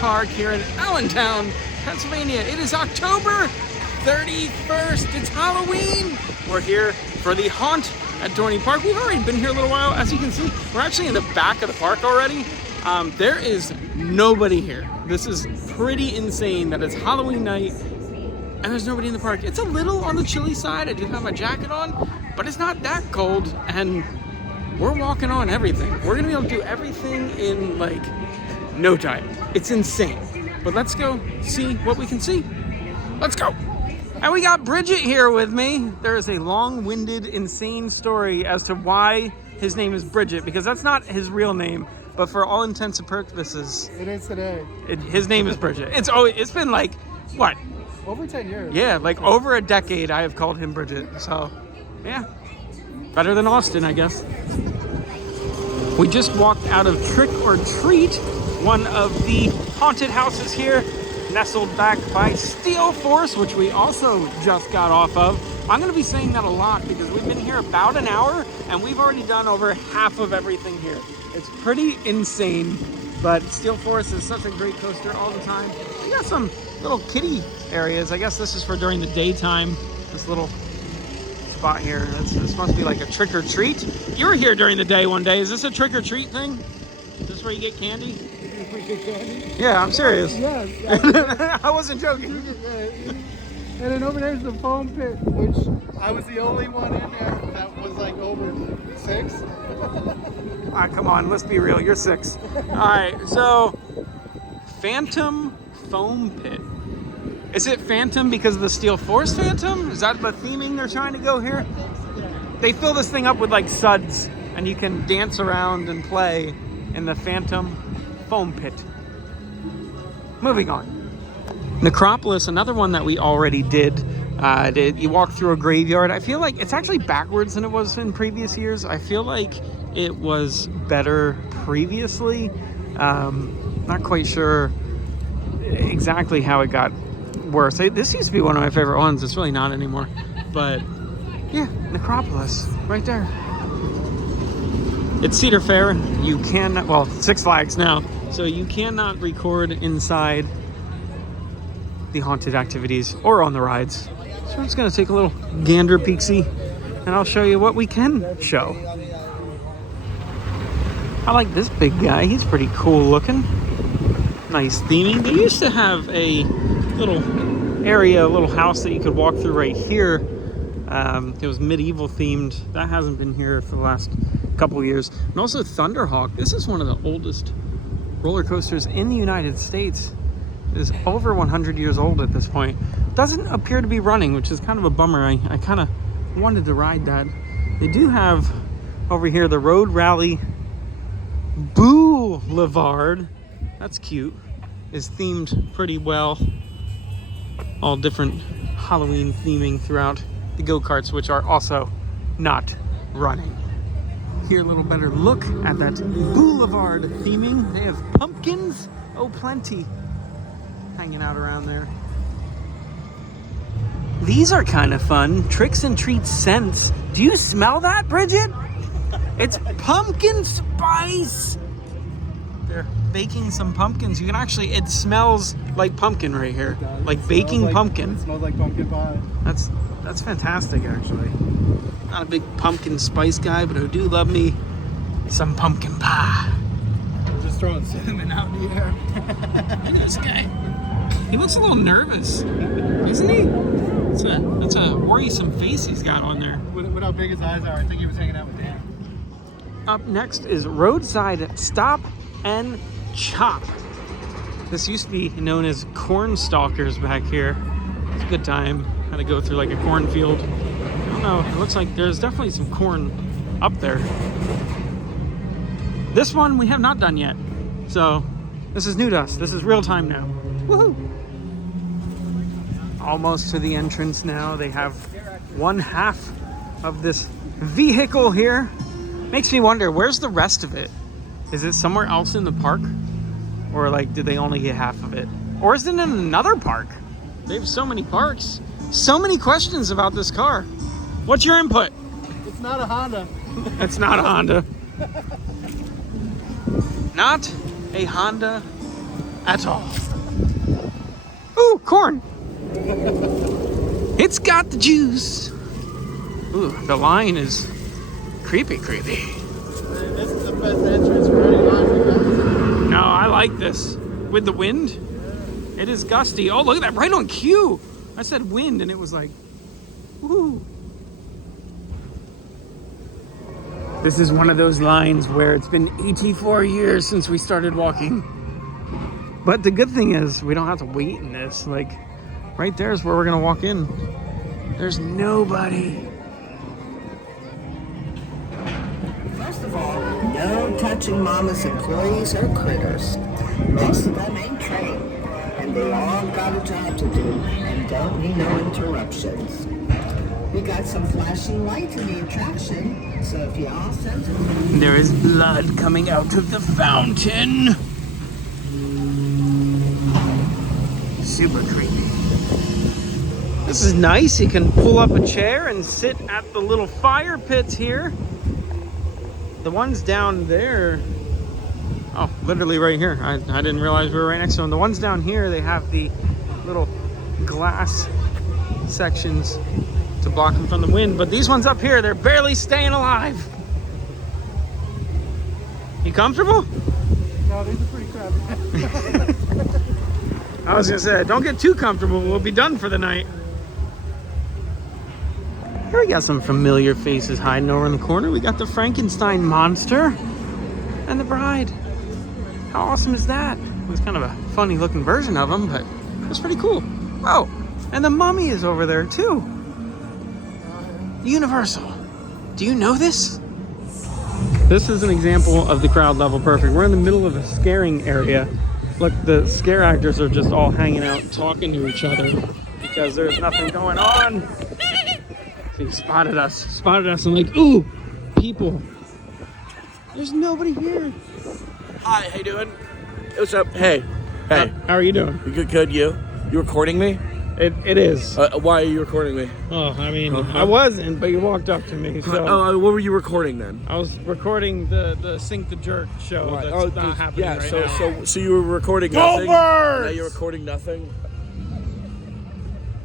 Park here in Allentown, Pennsylvania. It is October 31st. It's Halloween. We're here for the haunt at Dorney Park. We've already been here a little while. As you can see, we're actually in the back of the park already. There is nobody here. This is pretty insane that it's Halloween night and there's nobody in the park. It's a little on the chilly side. I do have my jacket on, but it's not that cold, and we're walking on everything. We're gonna be able to do everything in like no time. It's insane. But let's go see what we can see. Let's go. And we got Bridget here with me. There is a long-winded, insane story as to why his name is Bridget, because that's not his real name, but for all intents and purposes, it is today. His name is Bridget. It's been like, what? Over 10 years. Yeah, like over a decade I have called him Bridget. So, yeah. Better than Austin, I guess. We just walked out of Trick or Treat, one of the haunted houses here, nestled back by Steel Force, which we also just got off of. I'm going to be saying that a lot because we've been here about an hour and we've already done over half of everything here. It's pretty insane, but Steel Force is such a great coaster all the time. We got some little kiddie areas. I guess this is for during the daytime. This little spot here. This must be like a trick or treat. You were here during the day one day. Is this a trick or treat thing? Is this where you get candy? Yeah, I'm serious. Yes. I wasn't joking. And then over there's the foam pit, which I was the only one in there that was like over 6. Come on, let's be real. You're 6. All right, so Phantom Foam Pit. Is it Phantom because of the Steel Force Phantom? Is that the theming they're trying to go here? They fill this thing up with like suds, and you can dance around and play in the Phantom Foam Pit. Moving on. Necropolis, another one that we already did. You walk through a graveyard. I feel like it's actually backwards than it was in previous years. I feel like it was better previously. Not quite sure exactly how it got worse. This used to be one of my favorite ones. It's really not anymore. But yeah, Necropolis, right there. It's Cedar Fair. You can, well, Six Flags now. So you cannot record inside the haunted activities or on the rides. So I'm just gonna take a little gander peek-see and I'll show you what we can show. I like this big guy. He's pretty cool looking. Nice theming. They used to have a little area, a little house that you could walk through right here. It was medieval themed. That hasn't been here for the last couple years. And also Thunderhawk. This is one of the oldest roller coasters in the United States. It is over 100 years old at this point. Doesn't appear to be running, which is kind of a bummer. I kind of wanted to ride that. They do have over here the Road Rally Boulevard. That's cute. Is themed pretty well. All different Halloween theming throughout the go-karts, which are also not running. Here, a little better look at that boulevard theming. They have pumpkins, oh plenty, hanging out around there. These are kind of fun. Tricks and Treats scents. Do you smell that, Bridget? It's pumpkin spice. They're baking some pumpkins. You can actually, it smells like pumpkin right here. Like baking pumpkin. It smells like pumpkin pie. That's fantastic, actually. Not a big pumpkin spice guy, but I do love me some pumpkin pie. We're just throwing cinnamon out in the air. Look at this guy. He looks a little nervous, isn't he? That's a worrisome face he's got on there. With how big his eyes are, I think he was hanging out with Dan. Up next is Roadside Stop and Chop. This used to be known as Corn Stalkers back here. It's a good time. Had to go through like a cornfield. I don't know, it looks like there's definitely some corn up there. This one we have not done yet. So this is new to us. This is real time now. Woohoo! Almost to the entrance now. They have one half of this vehicle here. Makes me wonder, where's the rest of it? Is it somewhere else in the park? Or like, did they only get half of it? Or is it in another park? They have so many parks. So many questions about this car. What's your input? It's not a Honda. It's not a Honda. Not a Honda at all. Ooh, corn. It's got the juice. Ooh, the line is creepy. This is the best entrance for any line we got. No, I like this. With the wind, it is gusty. Oh, look at that, right on cue. I said wind and it was like, woo. This is one of those lines where it's been 84 years since we started walking. But the good thing is we don't have to wait in this. Like, right there is where we're gonna walk in. There's nobody. First of all, no touching Mama's employees or critters. Most of them ain't trained, and they all got a job to do and don't need no interruptions. We got some flashing lights in the attraction, so if y'all sensitive. There is blood coming out of the fountain. Super creepy. This is nice. You can pull up a chair and sit at the little fire pits here. The ones down there, oh, literally right here. I didn't realize we were right next to them. The ones down here, they have the little glass sections to block them from the wind. But these ones up here, they're barely staying alive. You comfortable? No, these are pretty crappy. I was gonna say, don't get too comfortable. We'll be done for the night. Here we got some familiar faces hiding over in the corner. We got the Frankenstein monster and the bride. How awesome is that? It was kind of a funny looking version of him, but it was pretty cool. Oh, and the mummy is over there too. Universal. Do you know this? This is an example of the crowd level perfect. We're in the middle of a scaring area. Look, the scare actors are just all hanging out talking to each other because there's nothing going on. So he spotted us and like, ooh, people. There's nobody here. Hi, how you doing? What's up? Hey. How are you doing? You good, you? You recording me? It is. Why are you recording me? Oh, I mean, I wasn't, but you walked up to me. So What were you recording then? I was recording the Sink the Jerk show that's not happening right now. So you were recording nothing? Now you're recording nothing?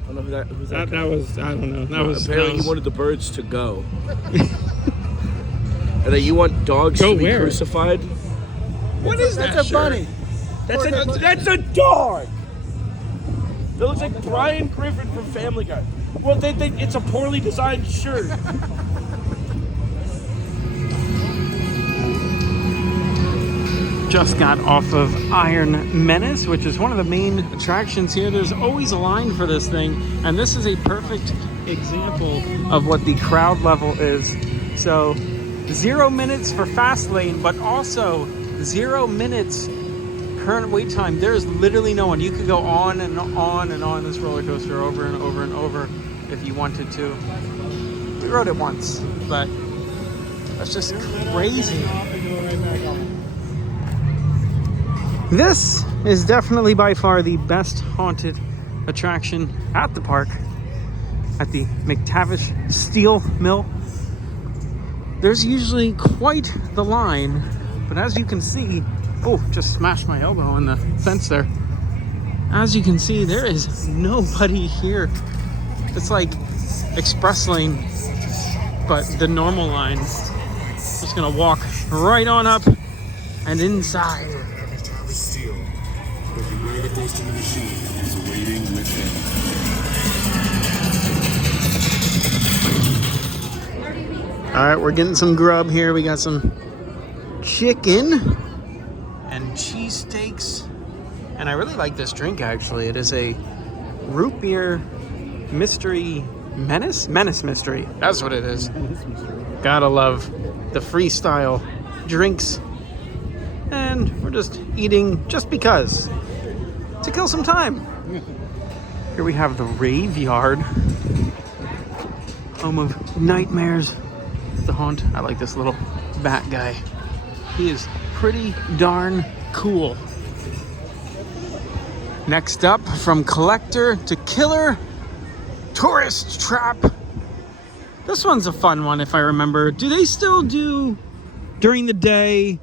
I don't know who's that. That was, I don't know. Apparently you wanted the birds to go. And then you want dogs to be crucified? What is that? That's a bunny. That's a dog! That looks like Brian Griffin from Family Guy. Well, it's a poorly designed shirt. Just got off of Iron Menace, which is one of the main attractions here. There's always a line for this thing, and this is a perfect example of what the crowd level is. So 0 minutes for fast lane, but also 0 minutes current wait time. There's literally no one. You could go on and on and on this roller coaster over and over and over if you wanted to. We rode it once, but that's just crazy. This is definitely by far the best haunted attraction at the park, at the McTavish Steel Mill. There's usually quite the line, but as you can see, oh, just smashed my elbow in the fence there. As you can see, there is nobody here. It's like express lane, but the normal line. Just gonna walk right on up and inside. All right, we're getting some grub here. We got some chicken and cheesesteaks. And I really like this drink, actually. It is a root beer mystery menace mystery. That's what it is. Gotta love the freestyle drinks. And we're just eating just because, to kill some time. Here we have the Rave Yard, home of nightmares. The Haunt. I like this little bat guy. He is pretty darn cool. Next up, from collector to killer, tourist trap. This one's a fun one if I remember. Do they still do during the day?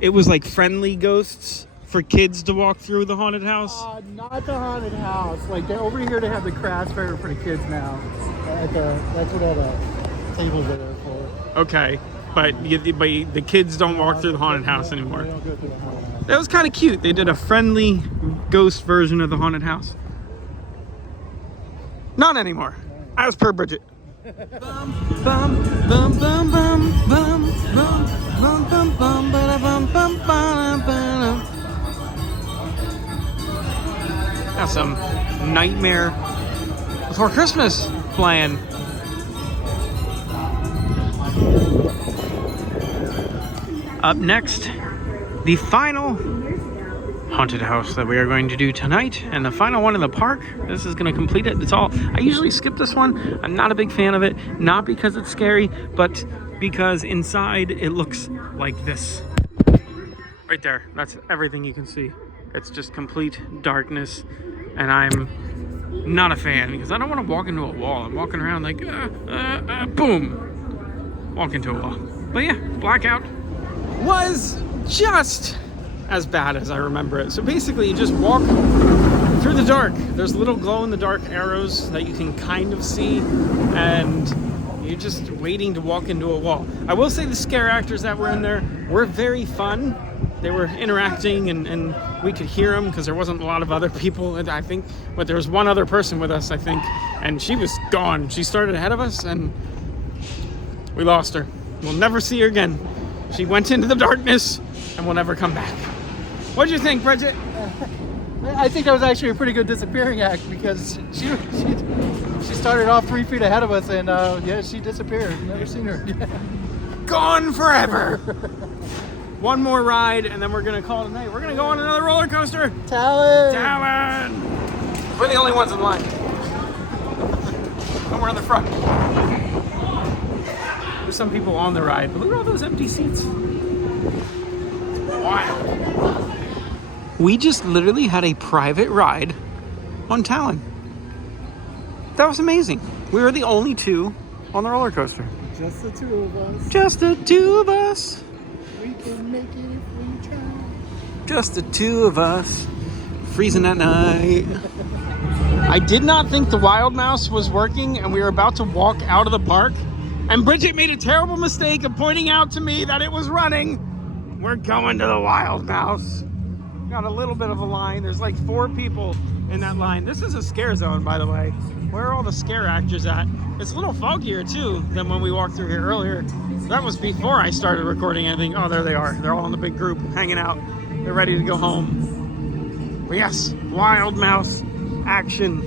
It was like friendly ghosts for kids to walk through the haunted house? Not the haunted house. Like over here, they have the craft fair for the kids now. That's what all the tables are there for. Okay, but the kids don't walk through the haunted house anymore. They don't go through the haunted house. That was kind of cute. They did a friendly ghost version of the haunted house. Not anymore, as per Bridget. Bum bum bum bum bum bum bum bum bum bum bum bum bum. Got some Nightmare Before Christmas playing. Up next, the final haunted house that we are going to do tonight, and the final one in the park. This is going to complete it. It's all. I usually skip this one. I'm not a big fan of it, not because it's scary, but because inside it looks like this. Right there. That's everything you can see. It's just complete darkness, and I'm not a fan because I don't want to walk into a wall. I'm walking around like, boom, walk into a wall. But yeah, blackout was just as bad as I remember it. So basically you just walk through the dark. There's little glow-in-the-dark arrows that you can kind of see, and you're just waiting to walk into a wall. I will say the scare actors that were in there were very fun. They were interacting, and we could hear them because there wasn't a lot of other people, I think, but there was one other person with us, I think, and she was gone. She started ahead of us and we lost her. We'll never see her again. She went into the darkness and will never come back. What'd you think, Bridget? I think that was actually a pretty good disappearing act because she started off 3 feet ahead of us, and yeah, she disappeared. Never seen her again. Gone forever. One more ride, and then we're gonna call it a night. We're gonna go on another roller coaster. Talon! We're the only ones in line. And we're in the front. There's some people on the ride, but look at all those empty seats. Wow. We just literally had a private ride on Talon. That was amazing. We were the only two on the roller coaster. Just the two of us. Just the two of us. We can make it if we try. Just the two of us. Freezing at night. I did not think the Wild Mouse was working, and we were about to walk out of the park, and Bridget made a terrible mistake of pointing out to me that it was running. We're going to the Wild Mouse. Got a little bit of a line. There's like 4 people in that line. This is a scare zone, by the way. Where are all the scare actors at? It's a little foggier too than when we walked through here earlier. That was before I started recording anything. Oh, there they are. They're all in the big group, hanging out. They're ready to go home. But yes, Wild Mouse action.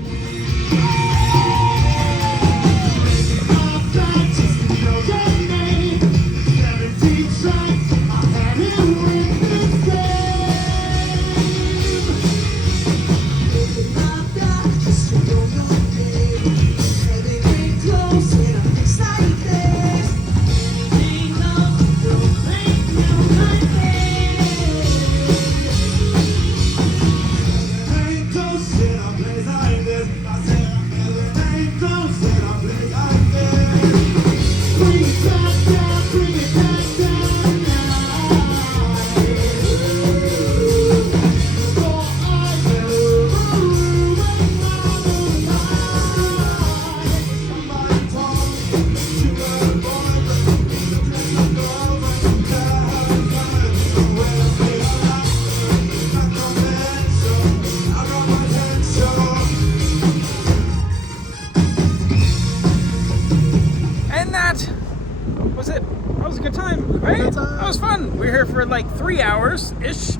That was fun. We were here for like 3 hours-ish,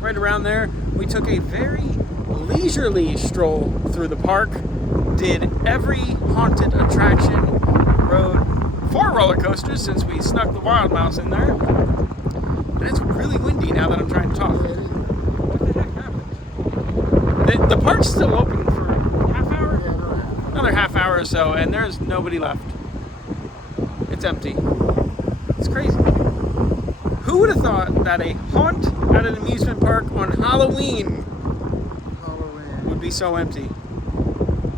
right around there. We took a very leisurely stroll through the park, did every haunted attraction, rode 4 roller coasters since we snuck the Wild Mouse in there. And it's really windy now that I'm trying to talk. What the heck happened? The park's still open for a half hour? Yeah, Another half hour or so, and there's nobody left. It's empty. It's crazy. Who would have thought that a haunt at an amusement park on Halloween would be so empty?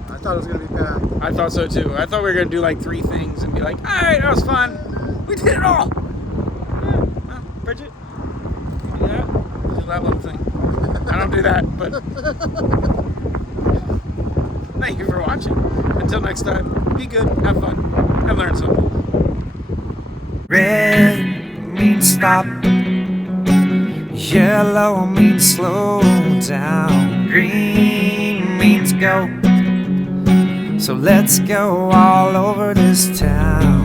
I thought it was going to be packed. I thought so too. I thought we were going to do like 3 things and be like, alright, that was fun. We did it all. Yeah. Well, Bridget, you do that? Do that little thing. I don't do that, but thank you for watching. Until next time, be good, have fun, and learn something. Red means stop, yellow means slow down, green means go. So let's go all over this town.